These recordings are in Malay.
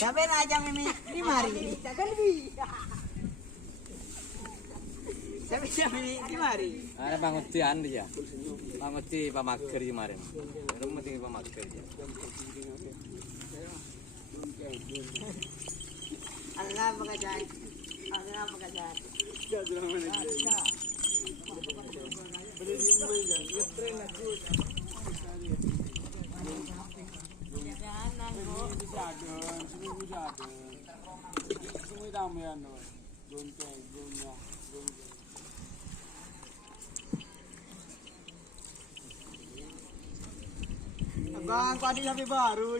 Sabi na aja Mimi ni Mari. Sabi siya ni Mari. Ada pangutian dia. Panguti pamager kemarin. Rumah pamager dia. Allah pagajay. Allah pagajay. Abang, kau ada sampai baru.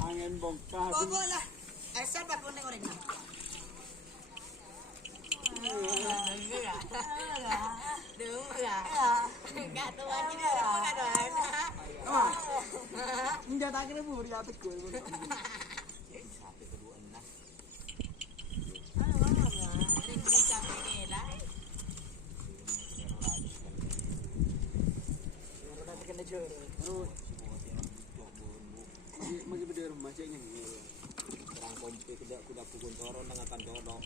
Angin bongkar. Bobo lah. Asal pak kuning orang nak. Enggak tahu lagi dia orang ada. Enggak tak kena buri atas kau. Magi beda rumah ceknya. Terang kompi tidak kuda pukul toron dengan akan codok.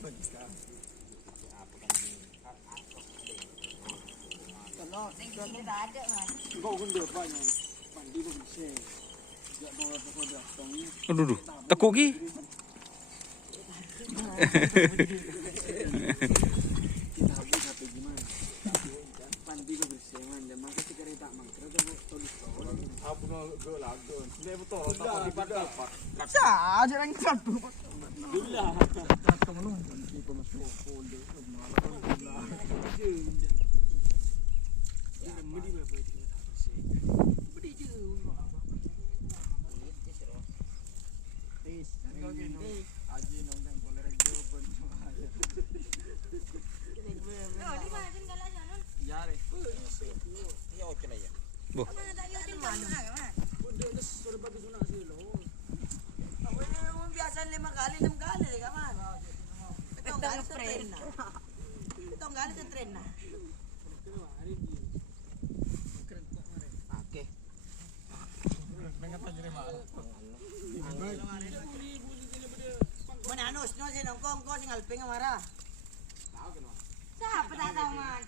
Apa kan ini? Kalau tidak ada man. Kau pun dia banyak. Mandi lu bisa. Tidak mau apa dah. Tongnya. Aduh, tekuk ki. Kita habis sampai gimana? Mandi lu bisa man. Jangan makan cigaret tak mang. Terus tu tulis kau. Aku nak go lagu. Sudah betul. Tak lipat dapat. Sah, jangan satu. Bila. Kita masuk folder. Mudi berapa itu? Mudi je. Aji nonggang boleh rejo pun. Ya re. Ya okey lah ya. Boh. Bunda sudah bagus nak silo. Biasa 5 kali 6 kali deh kaman. Itong galit sa tren na. Itong galit sa tren na. Okey. Mananos no si nongkong ko sing alping amara. Sa patataw man.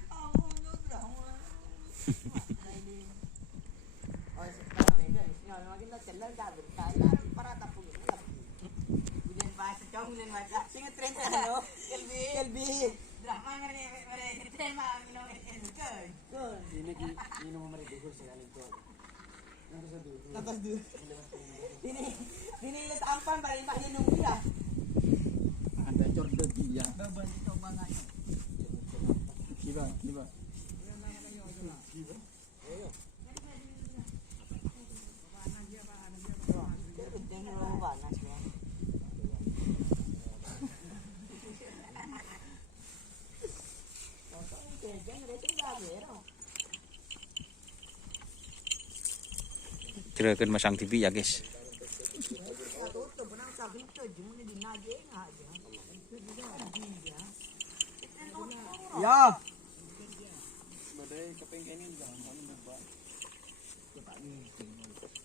Oh, sekarang ini sinyal makin na celah David kaya para tapong ini. Bulan bahasa jauh bulan bahasa sing tren ano? Kelbi. Drama ngene tren mah ngino ke. Ini nomor mereka dulu sekali tu. Lapas dulu. Ini ampan paling pak nung dia. Ada cordet dia. Beban itu banget. Kiba. Kirakan masang TV ya guys. Ya. Badai keping ini jangan kami buat.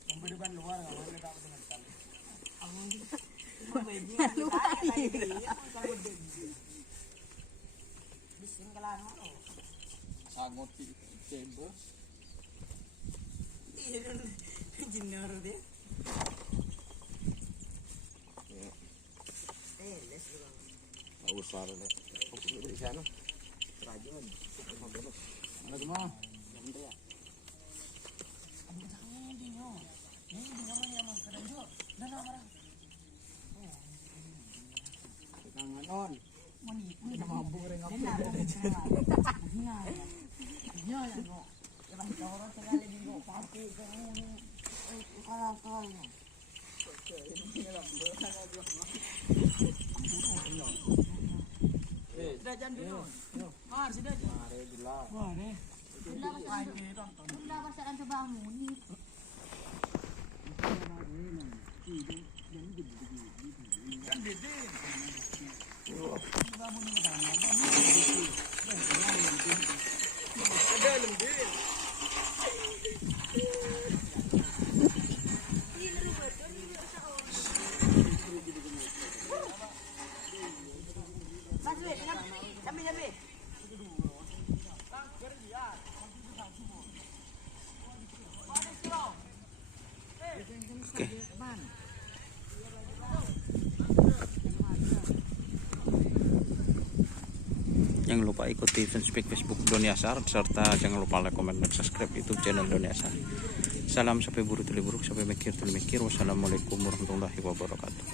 Membedakan luar enggak boleh tak dengan kali. Sangot tembo. Jinar dia. Les doang. Bagus suara ni. Di sana. Rajon. Mana semua? Tangan on. Mampu ring apa? Ya no. Lepas orang sekali minggu pagi kamu kalau Sudah jangan dulu. Mar sudah. Mari bila. Mari. Bunda pasaran sa bangun ni. Dalam din. Ini rumah tu. Sabi. Oke. Jangan lupa ikuti fanspage Facebook Doni Asar, serta jangan lupa like, komen, dan subscribe YouTube channel Doni Asar. Salam sampai buru tuli buruk, sampai mikir tuli mikir. Wassalamualaikum warahmatullahi wabarakatuh.